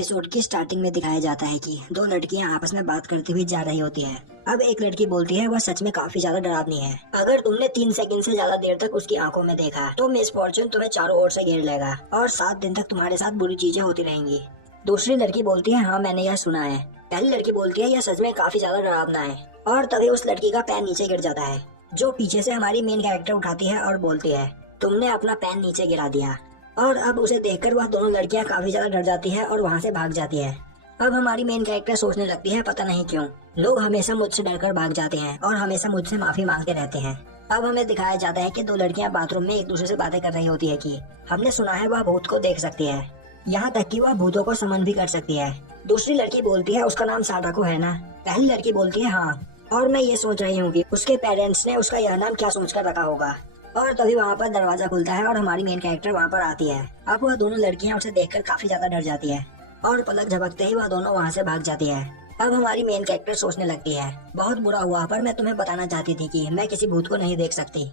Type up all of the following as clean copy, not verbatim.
Episode की starting में दिखाया जाता है कि दो लड़कियां आपस में बात करती हुई जा रही होती है। अब एक लड़की बोलती है वह सच में काफी ज्यादा डरावनी है। अगर तुमने 3 सेकंड से ज्यादा देर तक उसकी आंखों में देखा तो मिस फॉर्चून तुम्हें चारों ओर से घेर लेगा और 7 दिन तक तुम्हारे साथ बुरी चीजें होती रहेंगी। दूसरी लड़की बोलती है हाँ मैंने यह सुना है। पहली लड़की बोलती है यह सच में काफी ज्यादा डरावना है। और तभी उस लड़की का पैर नीचे गिर जाता है, जो पीछे से हमारी मेन कैरेक्टर उठाती है और बोलती है तुमने अपना पैर नीचे गिरा दिया। और अब उसे देखकर वह दोनों लड़कियां काफी ज्यादा डर जाती है और वहां से भाग जाती है। अब हमारी मेन कैरेक्टर सोचने लगती है पता नहीं क्यों लोग हमेशा मुझसे डरकर भाग जाते हैं और हमेशा मुझसे माफी मांगते रहते हैं। अब हमें दिखाया जाता है कि दो लड़कियां बाथरूम में एक दूसरे से बातें कर रही होती है कि हमने सुना है वह भूत को देख सकती है, यहाँ तक कि वह भूतों को समन भी कर सकती है। दूसरी लड़की बोलती है उसका नाम साडाको है ना। पहली लड़की बोलती है हाँ, और मैं ये सोच रही हूँ कि उसके पेरेंट्स ने उसका यह नाम क्या सोचकर रखा होगा। और तभी वहाँ पर दरवाजा खुलता है और हमारी मेन कैरेक्टर वहाँ पर आती है। अब वह दोनों लड़कियाँ उसे देखकर काफी ज्यादा डर जाती है और पलक झपकते ही वह दोनों वहाँ से भाग जाती है। अब हमारी मेन कैरेक्टर सोचने लगती है बहुत बुरा हुआ, पर मैं तुम्हें बताना चाहती थी कि मैं किसी भूत को नहीं देख सकती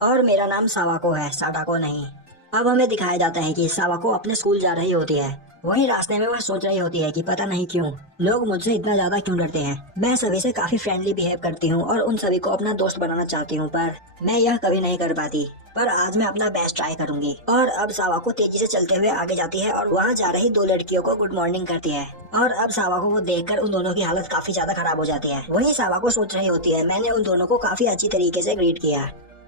और मेरा नाम सावाको है, साडाको नहीं। अब हमें दिखाया जाता है कि सावाको अपने स्कूल जा रही होती है। वहीं रास्ते में वह सोच रही होती है कि पता नहीं क्यों लोग मुझसे इतना ज्यादा क्यों डरते हैं। मैं सभी से काफी फ्रेंडली बिहेव करती हूँ और उन सभी को अपना दोस्त बनाना चाहती हूँ, पर मैं यह कभी नहीं कर पाती। पर आज मैं अपना बेस्ट ट्राई करूंगी। और अब सावाको तेजी से चलते हुए आगे जाती है और वहाँ जा रही दो लड़कियों को गुड मॉर्निंग करती है। और अब सावाको को देखकर उन दोनों की हालत काफी ज्यादा खराब हो जाती है। वहीं सावाको सोच रही होती है मैंने उन दोनों को काफी अच्छी तरीके से ग्रीट किया।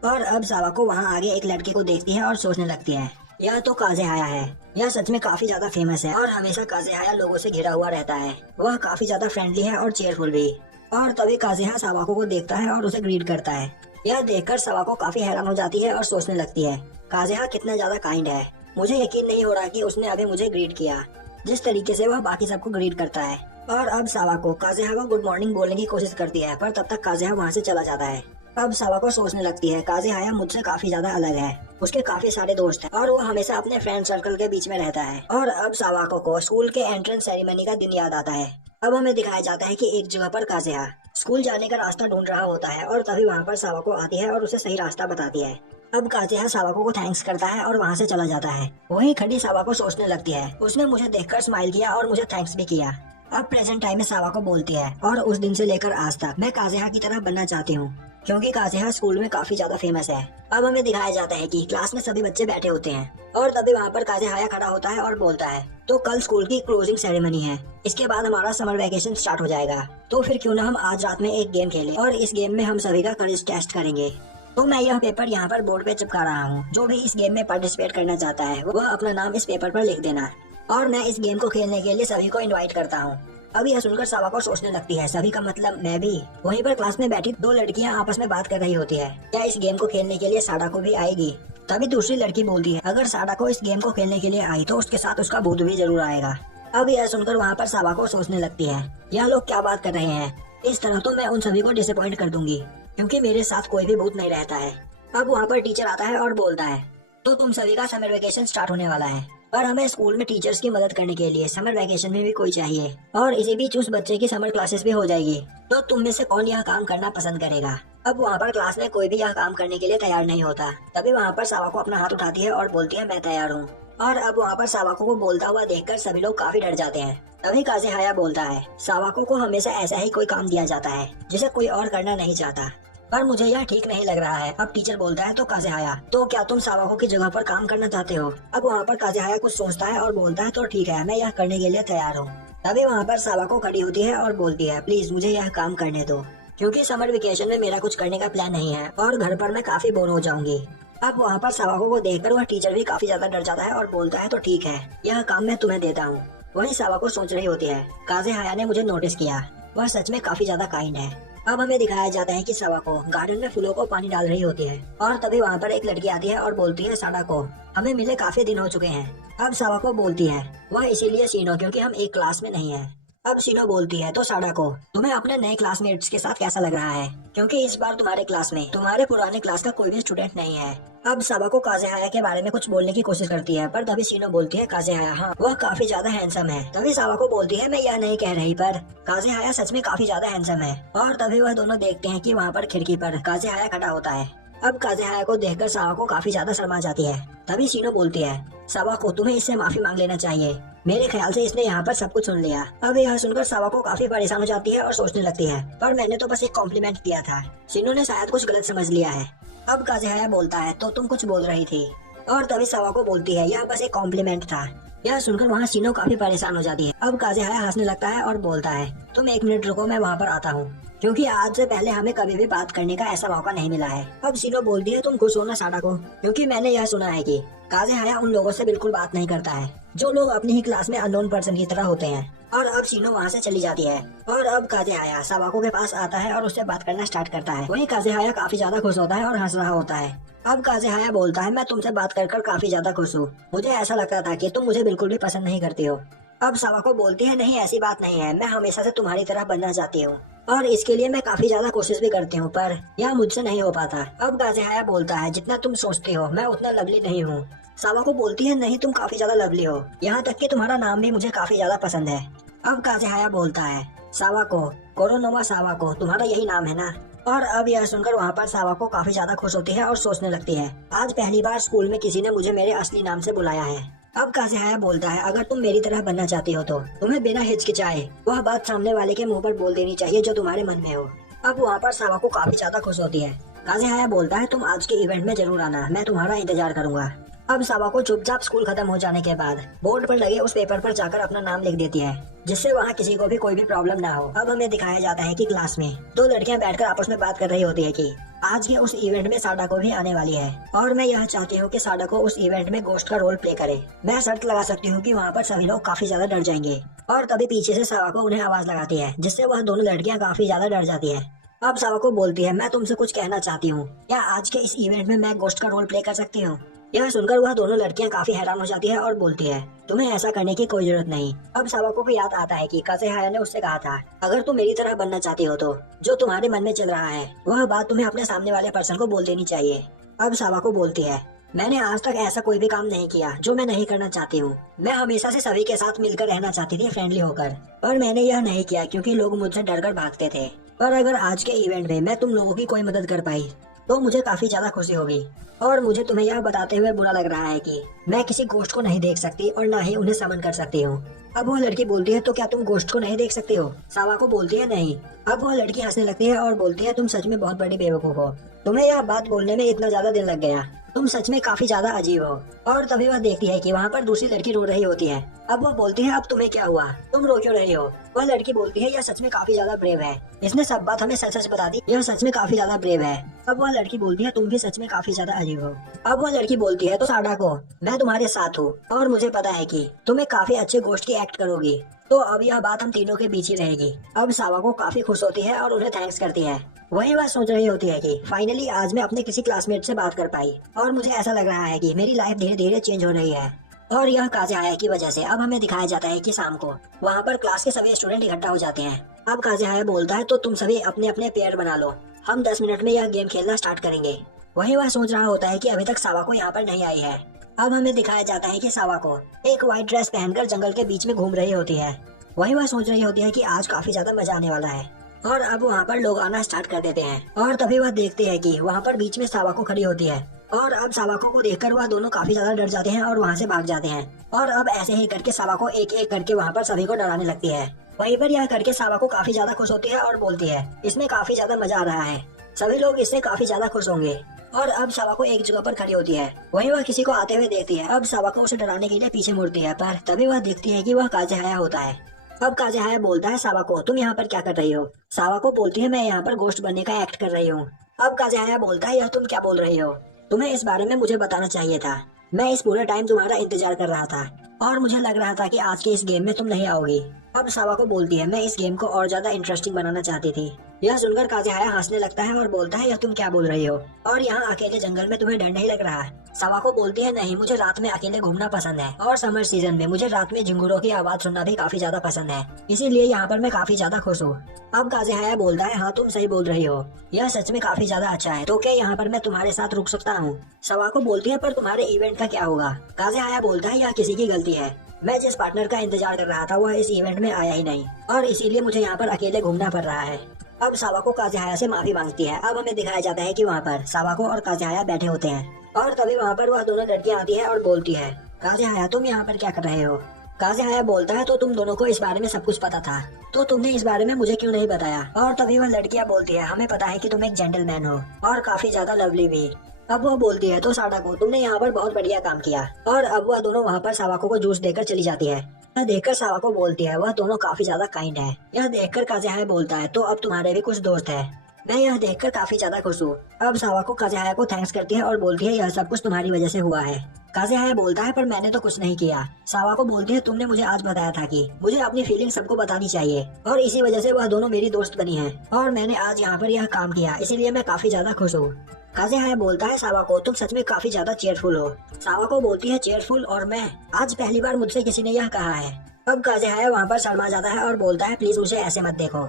और अब सावाको वहाँ आगे एक लड़की को देखती है और सोचने लगती है यह तो काज़ेहाया है, यह सच में काफी ज्यादा फेमस है और हमेशा काज़ेहाया लोगों से घिरा हुआ रहता है। वह काफी ज्यादा फ्रेंडली है और चेयरफुल भी। और तभी काज़ेहा सावाको को देखता है और उसे ग्रीट करता है। यह देखकर सावाको काफी हैरान हो जाती है और सोचने लगती है काज़ेहा कितना ज्यादा काइंड है। मुझे यकीन नहीं हो रहा कि उसने अभी मुझे ग्रीट किया जिस तरीके से वह बाकी सबको ग्रीट करता है। और अब सावाको काज़ेहा को गुड मॉर्निंग बोलने की कोशिश करती है, पर तब तक काज़ेहा वहाँ से चला जाता है। अब सावाको सोचने लगती है काज़ेहाया मुझसे काफी ज्यादा अलग है, उसके काफी सारे दोस्त हैं और वो हमेशा अपने फ्रेंड सर्कल के बीच में रहता है। और अब सावाको को स्कूल के एंट्रेंस सेरेमनी का दिन याद आता है। अब हमें दिखाया जाता है कि एक जगह पर काज़ेहा स्कूल जाने का रास्ता ढूंढ रहा होता है और तभी वहाँ पर सावाको आती है और उसे सही रास्ता बताती है। अब काज़ेहा सावाको को थैंक्स करता है और वहाँ से चला जाता है। वहीं खड़ी सावाको सोचने लगती है उसने मुझे देखकर स्माइल किया और मुझे थैंक्स भी किया। अब प्रेजेंट टाइम में सावाको बोलती है और उस दिन से लेकर आज तक मैं काज़ेहा की तरह बनना चाहती हूँ, क्योंकि काज़ेहा स्कूल में काफी ज्यादा फेमस है। अब हमें दिखाया जाता है कि क्लास में सभी बच्चे बैठे होते हैं और तभी वहाँ पर काज़ेहाया खड़ा होता है और बोलता है तो कल स्कूल की क्लोजिंग सेरेमनी है, इसके बाद हमारा समर वेकेशन स्टार्ट हो जाएगा, तो फिर क्यों ना हम आज रात में एक गेम खेलें और इस गेम में हम सभी का करेज टेस्ट करेंगे। तो मैं यह पेपर यहाँ पर बोर्ड पे चिपका रहा हूँ, जो भी इस गेम में पार्टिसिपेट करना चाहता है वह अपना नाम इस पेपर पर लिख देना और मैं इस गेम को खेलने के लिए सभी को इनवाइट करता हूँ। अब यह सुनकर सावाको सोचने लगती है सभी का मतलब मैं भी। वहीं पर क्लास में बैठी दो लड़कियां आपस में बात कर रही होती है क्या इस गेम को खेलने के लिए साडाको भी आएगी। तभी दूसरी लड़की बोलती है अगर साडाको इस गेम को खेलने के लिए आई तो उसके साथ उसका भूत भी जरूर आएगा। अब यह सुनकर वहाँ पर सावाको सोचने लगती है यह लोग क्या बात कर रहे हैं, इस तरह तो मैं उन सभी को डिसअपॉइंट कर दूंगी क्योंकि मेरे साथ कोई भी भूत नहीं रहता है। अब वहाँ पर टीचर आता है और बोलता है तो तुम सभी का समर वेकेशन स्टार्ट होने वाला है और हमें स्कूल में टीचर्स की मदद करने के लिए समर वेकेशन में भी कोई चाहिए और इसी बीच उस बच्चे की समर क्लासेस भी हो जाएगी, तो तुम में से कौन यह काम करना पसंद करेगा। अब वहाँ पर क्लास में कोई भी यह काम करने के लिए तैयार नहीं होता। तभी वहाँ पर सावाको अपना हाथ उठाती है और बोलती है मैं तैयार हूँ। और अब वहाँ पर सावाको को बोलता हुआ देखकर सभी लोग काफी डर जाते हैं। तभी काज़ेहाया बोलता है सावाको को हमेशा ऐसा ही कोई काम दिया जाता है जिसे कोई और करना नहीं चाहता, पर मुझे यह ठीक नहीं लग रहा है। अब टीचर बोलता है तो काज़ेहाया तो क्या तुम सावाको की जगह पर काम करना चाहते हो। अब वहाँ पर काज़ेहाया कुछ सोचता है और बोलता है तो ठीक है मैं यह करने के लिए तैयार हूँ। तभी वहाँ पर सावाको खड़ी होती है और बोलती है प्लीज मुझे यह काम करने दो, क्योंकि समर वेकेशन में मेरा कुछ करने का प्लान नहीं है और घर पर मैं काफी बोर हो जाऊंगी। अब वहाँ पर सावाको को देखकर वह टीचर भी काफी ज्यादा डर जाता है और बोलता है तो ठीक है यह काम मैं तुम्हें देता हूँ। वही सावाको सोच रही होती है काज़ेहाया ने मुझे नोटिस किया, वह सच में काफी ज्यादा काइंड है। अब हमें दिखाया जाता है कि सावाको गार्डन में फूलों को पानी डाल रही होती है और तभी वहाँ पर एक लड़की आती है और बोलती है साडाको हमें मिले काफी दिन हो चुके हैं। अब सावाको बोलती है वह इसीलिए सीनो क्योंकि हम एक क्लास में नहीं है। अब सीनो बोलती है तो साडाको तुम्हें अपने नए क्लासमेट्स के साथ कैसा लग रहा है, क्योंकि इस बार तुम्हारे क्लास में तुम्हारे पुराने क्लास का कोई भी स्टूडेंट नहीं है। अब सावाको काज़ेहाया के बारे में कुछ बोलने की कोशिश करती है, पर तभी सीनो बोलती है काज़ेहाया हाँ वह काफी ज्यादा हैंडसम है। तभी सावाको बोलती है मैं यह नहीं कह रही, पर काज़ेहाया सच में काफी ज्यादा हैंडसम है। और तभी वह दोनों देखते हैं कि वहाँ पर खिड़की पर काज़ेहाया खड़ा होता है। अब काज़ेहाया को देखकर सावाको काफी ज्यादा शर्मा जाती है। तभी सीनो बोलती है सावाको तुम्हें इससे माफी मांग लेना चाहिए, मेरे ख्याल से इसने यहाँ पर सब कुछ सुन लिया। अब यह सुनकर सावाको काफी परेशान हो जाती है और सोचने लगती है, पर मैंने तो बस एक कॉम्प्लीमेंट दिया था, शिनो ने शायद कुछ गलत समझ लिया है। अब काज़ेहाया बोलता है, तो तुम कुछ बोल रही थी? और तभी सावाको बोलती है, यह बस एक कॉम्प्लीमेंट था। यह सुनकर वहाँ शिनो काफी परेशान हो जाती है। अब काज़ेहाया हंसने लगता है और बोलता है, तुम 1 मिनट रुको, मैं वहाँ पर आता हूँ, क्योंकि आज से पहले हमें कभी भी बात करने का ऐसा मौका नहीं मिला है। अब शिनो बोलती है, तुम खुश हो ना साडाको, क्योंकि मैंने यह सुना है कि काज़ेहाया उन लोगों से बिल्कुल बात नहीं करता है जो लोग अपनी ही क्लास में अननोन पर्सन की तरह होते हैं। और अब शिनो वहाँ से चली जाती है और अब काज़ेहाया सावाको के पास आता है और उससे बात करना स्टार्ट करता है। वहीं काज़ेहाया काफी ज्यादा खुश होता है और हंस रहा होता है। अब काज़ेहाया बोलता है, मैं तुमसे बात कर काफी ज्यादा खुश हूँ, मुझे ऐसा लगता था कि तुम मुझे बिल्कुल भी पसंद नहीं करती हो। अब सावाको बोलती है, नहीं ऐसी बात नहीं है, मैं हमेशा से तुम्हारी तरह बनना चाहती हूँ और इसके लिए मैं काफी ज्यादा कोशिश भी करती हूँ, पर यह मुझसे नहीं हो पाता। अब काज़ेहाया बोलता है, जितना तुम सोचती हो मैं उतना लवली नहीं हूँ। सावाको बोलती है, नहीं तुम काफी ज्यादा लवली हो, यहाँ तक कि तुम्हारा नाम भी मुझे काफी ज्यादा पसंद है। अब काज़ेहाया बोलता है, सावाको, कोरोनोवा सावाको, तुम्हारा यही नाम है ना? और अब यह सुनकर वहाँ पर सावाको काफी ज्यादा खुश होती है और सोचने लगती है, आज पहली बार स्कूल में किसी ने मुझे मेरे असली नाम से बुलाया है। अब काज़ेहाया बोलता है, अगर तुम मेरी तरह बनना चाहती हो तो तुम्हें बिना हिचकिचाए वह बात सामने वाले के मुंह पर बोल देनी चाहिए जो तुम्हारे मन में हो। अब वहाँ पर सावाको काफी ज्यादा खुश होती है। काज़ेहाया बोलता है, तुम आज के इवेंट में जरूर आना, मैं तुम्हारा इंतजार करूंगा। अब सावाको चुपचाप स्कूल खत्म हो जाने के बाद बोर्ड पर लगे उस पेपर पर जाकर अपना नाम लिख देती है, जिससे वहाँ किसी को भी कोई भी प्रॉब्लम ना हो। अब हमें दिखाया जाता है कि क्लास में 2 लड़कियां बैठकर आपस में बात कर रही होती है कि आज के उस इवेंट में साडाको भी आने वाली है और मैं यह चाहती हूँ कि साडाको उस इवेंट में गोस्ट का रोल प्ले करे। मैं शर्त लगा सकती हूँ कि वहाँ पर सभी लोग काफी ज्यादा डर जाएंगे। और तभी पीछे से सावाको उन्हें आवाज लगाती है, जिससे वह दोनों लड़कियां काफी ज्यादा डर जाती है। अब सावाको बोलती है, मैं तुमसे कुछ कहना चाहती हूँ, क्या आज के इस इवेंट में मैं गोस्ट का रोल प्ले कर सकती हूँ? यह सुनकर वह दोनों लड़कियां काफी हैरान हो जाती है और बोलती है, तुम्हें ऐसा करने की कोई जरूरत नहीं। अब सावाको को याद आता है कि काज़ेहाया ने उससे कहा था, अगर तुम मेरी तरह बनना चाहती हो तो जो तुम्हारे मन में चल रहा है वह बात तुम्हें अपने सामने वाले पर्सन को बोल देनी चाहिए। अब सावाको बोलती है, मैंने आज तक ऐसा कोई भी काम नहीं किया जो मैं नहीं करना चाहती हूँ। मैं हमेशा से सभी के साथ मिलकर रहना चाहती थी, फ्रेंडली होकर, पर मैंने यह नहीं किया क्योंकि लोग मुझसे डरकर भागते थे। पर अगर आज के इवेंट में मैं तुम लोगों की कोई मदद कर पाई तो मुझे काफी ज्यादा खुशी होगी। और मुझे तुम्हें यह बताते हुए बुरा लग रहा है कि मैं किसी गोश्त को नहीं देख सकती और ना ही उन्हें समन कर सकती हूँ। अब वह लड़की बोलती है, तो क्या तुम गोश्त को नहीं देख सकती हो? सावाको बोलती है, नहीं। अब वह लड़की हंसने लगती है और बोलती है, तुम सच में बहुत बड़ी बेवकूफ हो, तुम्हें यह बात बोलने में इतना ज्यादा दिन लग गया, तुम सच में काफी ज्यादा अजीब हो। और तभी वह देखती है कि वहाँ पर दूसरी लड़की रो रही होती है। अब वह बोलती है, अब तुम्हें क्या हुआ, तुम रो क्यों रही हो? वह लड़की बोलती है, यह सच में काफी ज्यादा ब्रेव है, इसने सब बात हमें सच सच बता दी, यह सच में काफी ज्यादा ब्रेव है। अब वह लड़की बोलती है, तुम भी सच में काफी ज्यादा अजीब हो। अब वह लड़की बोलती है, तो साडाको, मैं तुम्हारे साथ हूँ और मुझे पता है कि तुम्हें काफी अच्छे गोश्त की एक्ट करोगी, तो अब यह बात हम तीनों के बीच ही रहेगी। अब सावाको काफी खुश होती है और उन्हें थैंक्स करती है। वहीं वह सोच रही होती है कि फाइनली आज मैं अपने किसी क्लासमेट से बात कर पाई और मुझे ऐसा लग रहा है कि मेरी लाइफ धीरे धीरे चेंज हो रही है। और यह काज़ेहाया की वजह से अब हमें दिखाया जाता है कि शाम को वहाँ पर क्लास के सभी स्टूडेंट इकट्ठा हो जाते हैं। अब काज़ेहाया बोलता है, तो तुम सभी अपने अपने पेयर बना लो, हम 10 मिनट में यह गेम खेलना स्टार्ट करेंगे। वहीं वह सोच रहा होता है कि अभी तक सावाको यहाँ पर नहीं आई है। अब हमें दिखाया जाता है कि सावाको एक व्हाइट ड्रेस पहनकर जंगल के बीच में घूम रही होती है। वहीं वह सोच रही होती है कि आज काफी ज्यादा मजा आने वाला है। और अब वहाँ पर लोग आना स्टार्ट कर देते हैं और तभी वह देखते हैं कि वहाँ पर बीच में सावाको खड़ी होती है। और अब सावाको को देखकर वह दोनों काफी ज्यादा डर जाते हैं और वहाँ से भाग जाते हैं। और अब ऐसे ही करके सावाको एक एक करके वहाँ पर सभी को डराने लगती है। वहीं पर यह करके सावाको काफी ज्यादा खुश होती है और बोलती है, इसमें काफी ज्यादा मजा आ रहा है, सभी लोग इससे काफी ज्यादा खुश होंगे। और अब सावाको एक जगह पर खड़ी होती है। वहीं वह किसी को आते हुए देखती है। अब सावाको उसे डराने के लिए पीछे मुड़ती है, पर तभी वह देखती है कि वह काज़ेहाया होता है। अब काज़ेहाया बोलता है, सावाको तुम यहाँ पर क्या कर रही हो? सावाको बोलती है, मैं यहाँ पर गोश्त बनने का एक्ट कर रही हूँ। अब काज़ेहाया बोलता है, यह तुम क्या बोल रही हो? तुम्हें इस बारे में मुझे बताना चाहिए था, मैं इस पूरे टाइम तुम्हारा इंतजार कर रहा था और मुझे लग रहा था कि आज के इस गेम में तुम नहीं आओगी। अब सावाको बोलती है, मैं इस गेम को और ज्यादा इंटरेस्टिंग बनाना चाहती थी। यह सुनकर काज़ेहाया हंसने लगता है और बोलता है, यह तुम क्या बोल रही हो? और यहाँ अकेले जंगल में तुम्हें डर नहीं लग रहा? सावाको बोलती है, नहीं, मुझे रात में अकेले घूमना पसंद है और समर सीजन में मुझे रात में झिंगुरों की आवाज सुनना भी काफी ज्यादा पसंद है, इसीलिए यहाँ पर मैं काफी ज्यादा खुश हूँ। अब काज़ेहाया बोलता है, हाँ तुम सही बोल रही हो, यह सच में काफी ज्यादा अच्छा है, तो क्या यहाँ पर मैं तुम्हारे साथ रुक सकता हूँ? सावाको बोलती है, पर तुम्हारे इवेंट का क्या होगा? काज़ेहाया बोलता है, यह किसी की गलती है, मैं जिस पार्टनर का इंतजार कर रहा था वह इस इवेंट में आया ही नहीं और इसीलिए मुझे यहाँ पर अकेले घूमना पड़ रहा है। अब सावाको काज़ेहाया से माफी मांगती है। अब हमें दिखाया जाता है कि वहाँ पर सावाको और काज़ेहाया बैठे होते हैं और तभी वहाँ पर वह दोनों लड़कियाँ आती है और बोलती है, काज़ेहाया तुम यहाँ पर क्या कर रहे हो? काज़ेहाया बोलता है तो तुम दोनों को इस बारे में सब कुछ पता था, तो तुमने इस बारे में मुझे क्यों नहीं बताया। और तभी वह लड़कियां बोलती है हमें पता है कि तुम एक जेंटलमैन हो और काफी ज्यादा लवली भी। अब वो बोलती है तो साडाको तुमने यहाँ पर बहुत बढ़िया काम किया। और अब वह दोनों वहाँ पर सावाको को जूस देकर चली जाती है। यह देखकर सावाको बोलती है वह दोनों काफी ज्यादा काइंड है। यह देखकर काज़ेहाया बोलता है तो अब तुम्हारे भी कुछ दोस्त है। मैं यह देखकर काफी ज्यादा खुश हूँ। अब सावाको काज़ेहाया को थैंक्स करती है और बोलती है यह सब कुछ तुम्हारी वजह से हुआ है। काज़ेहाया बोलता है पर मैंने तो कुछ नहीं किया। सावाको बोलती है तुमने मुझे आज बताया था कि मुझे अपनी फीलिंग सबको बतानी चाहिए और इसी वजह से वह दोनों मेरी दोस्त बनी हैं और मैंने आज यहाँ पर यह काम किया, इसीलिए मैं काफी ज्यादा खुश हूँ। काज़ेहाया बोलता है सावाको तुम सच में काफी ज्यादा चेयरफुल हो। सावाको बोलती है चेयरफुल और मैं आज पहली बार मुझसे किसी ने यह कहा है। अब काज़ेहाया वहाँ पर शर्मा जाता है और बोलता है प्लीज मुझे ऐसे मत देखो।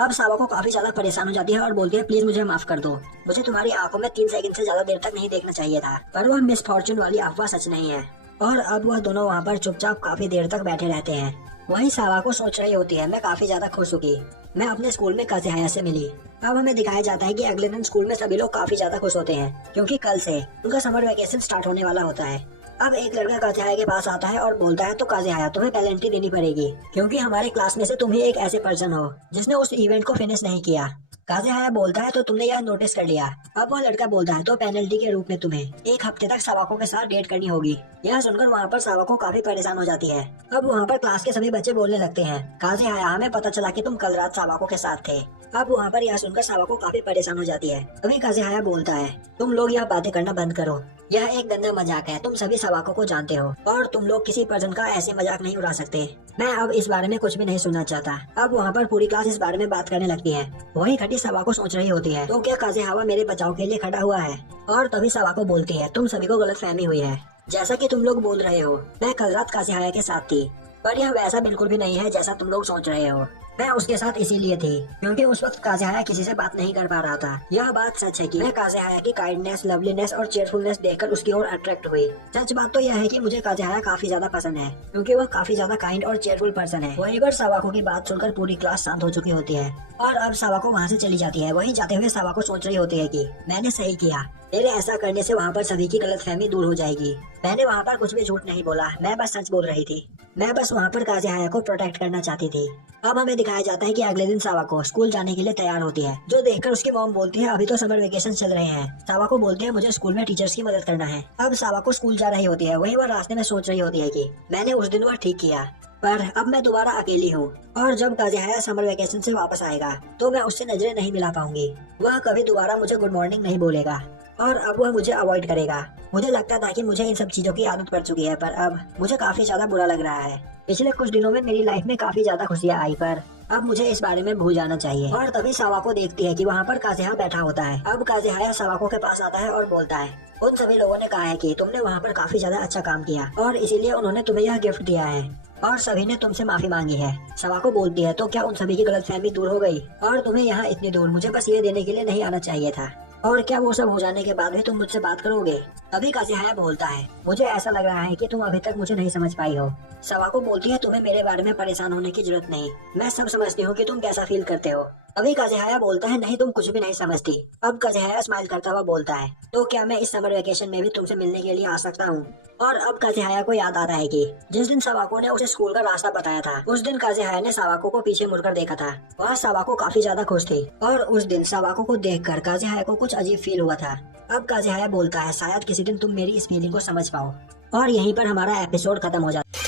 अब सावाको काफी ज्यादा परेशान हो जाती है और बोलती है प्लीज मुझे माफ कर दो, मुझे तुम्हारी आंखों में 3 सेकंड से ज्यादा देर तक नहीं देखना चाहिए था। पर वह मिस फॉर्चून वाली अफवाह सच नहीं है। और अब वह दोनों वहाँ पर चुपचाप काफी देर तक बैठे रहते हैं। वहीं सावाको सोच रही होती है मैं काफी ज्यादा खुश हूँ कि मैं अपने स्कूल में काज़ेहाया से मिली। अब हमें दिखाया जाता है कि अगले दिन स्कूल में सभी लोग काफी ज्यादा खुश होते हैं क्योंकि कल से उनका समर वेकेशन स्टार्ट होने वाला होता है। अब एक लड़का काज़ेहाया के पास आता है और बोलता है तो काज़ेहाया तुम्हें पेनल्टी देनी पड़ेगी क्योंकि हमारे क्लास में से तुम ही एक ऐसे पर्सन हो जिसने उस इवेंट को फिनिश नहीं किया। काज़ेहाया बोलता है तो तुमने यह नोटिस कर लिया। अब वो लड़का बोलता है तो पेनल्टी के रूप में तुम्हें 1 हफ्ते तक सावाको के साथ डेट करनी होगी। यह सुनकर वहाँ पर सावाको काफी परेशान हो जाती है। अब वहाँ पर क्लास के सभी बच्चे बोलने लगते हैं काज़ेहाया हमें पता चला कि तुम कल रात सावाको के साथ थे। अब वहाँ पर यह सुनकर सावाको काफी परेशान हो जाती है। तभी काज़ेहाया बोलता है तुम लोग यह बातें करना बंद करो, यह एक गंदा मजाक है, तुम सभी सावाको को जानते हो और तुम लोग किसी पर्सन का ऐसे मजाक नहीं उड़ा सकते। मैं अब इस बारे में कुछ भी नहीं सुनना चाहता। अब वहाँ पर पूरी क्लास इस बारे में बात करने लगती है। वही खटी सावाको सोच रही होती है तो क्या काज़ेहाया मेरे बचाव के लिए खड़ा हुआ है। और तभी सावाको बोलती है तुम सभी को गलतफहमी हुई है, जैसा कि तुम लोग बोल रहे हो मैं कल रात काज़ेहाया के साथ थी, पर यह वैसा बिल्कुल भी नहीं है जैसा तुम लोग सोच रहे हो। मैं उसके साथ इसीलिए थी क्योंकि उस वक्त काज़ेहाया किसी से बात नहीं कर पा रहा था। यह बात सच है कि मैं काज़ेहाया की काइंडनेस, लवलीनेस और चेयरफुलनेस देखकर उसकी ओर अट्रैक्ट हुई। सच बात तो यह है कि मुझे काज़ेहाया काफी ज्यादा पसंद है क्योंकि वह काफी ज्यादा काइंड और चेयरफुल पर्सन है। वहीं पर सावाको की बात सुनकर पूरी क्लास शांत हो चुकी होती है और अब सावाको वहाँ से चली जाती है। वहीं जाते हुए सावाको सोच रही होती है कि मैंने सही किया, मेरे ऐसा करने से वहाँ पर सभी की गलतफहमी दूर हो जाएगी। मैंने वहाँ पर कुछ भी झूठ नहीं बोला, मैं बस सच बोल रही थी। मैं बस वहाँ पर काज़ेहाया को प्रोटेक्ट करना चाहती थी। अब हमें दिखाया जाता है कि अगले दिन सावाको स्कूल जाने के लिए तैयार होती है, जो देखकर उसकी मॉम बोलती है अभी तो समर वेकेशन चल रहे हैं। सावाको बोलती है मुझे स्कूल में टीचर्स की मदद करना है। अब सावाको स्कूल जा रही होती है। वहीं वह रास्ते में सोच रही होती है कि मैंने उस दिन वह ठीक किया, पर अब मैं दोबारा अकेली हूँ और जब काज़ेहाया समर वेकेशन से वापस आएगा तो मैं उससे नजरें नहीं मिला पाऊंगी। वह कभी दोबारा मुझे गुड मॉर्निंग नहीं बोलेगा और अब वह मुझे अवॉइड करेगा। मुझे लगता था कि मुझे इन सब चीजों की आदत पड़ चुकी है, पर अब मुझे काफी ज्यादा बुरा लग रहा है। पिछले कुछ दिनों में मेरी लाइफ में काफी ज्यादा खुशियाँ आई, पर अब मुझे इस बारे में भूल जाना चाहिए। और तभी सावाको देखती है कि वहाँ पर काज़ेहाया बैठा होता है। अब काज़ेहाया सावाको के पास आता है और बोलता है उन सभी लोगों ने कहा है कि तुमने वहाँ पर काफी ज्यादा अच्छा काम किया और इसीलिए उन्होंने तुम्हें यह गिफ्ट दिया है और सभी ने तुमसे माफी मांगी है। सावाको बोलती है तो क्या उन सभी की गलतफहमी दूर हो गई और तुम्हें यहाँ इतनी दूर मुझे बस ये देने के लिए नहीं आना चाहिए था, और क्या वो सब हो जाने के बाद भी तुम मुझसे बात करोगे। तभी काज़ेहाया बोलता है मुझे ऐसा लग रहा है कि तुम अभी तक मुझे नहीं समझ पाई हो। सावाको बोलती है तुम्हें मेरे बारे में परेशान होने की जरूरत नहीं, मैं सब समझती हूँ कि तुम कैसा फील करते हो। अभी काज़ेहाया बोलता है नहीं तुम कुछ भी नहीं समझती। अब काज़ेहाया स्माइल करता हुआ बोलता है तो क्या मैं इस समर वेकेशन में भी तुमसे मिलने के लिए आ सकता हूँ। और अब काज़ेहाया को याद आता है कि जिस दिन सावाको ने उसे स्कूल का रास्ता बताया था उस दिन काज़ेहाया ने सावाको को पीछे मुड़कर देखा था। वह सावाको काफी ज्यादा खुश थी और उस दिन सावाको को देखकर काज़ेहाया को कुछ अजीब फील हुआ था। अब काज़ेहाया बोलता है शायद किसी दिन तुम मेरी इस फीलिंग को समझ पाओ। और यहीं पर हमारा एपिसोड खत्म हो जाता है।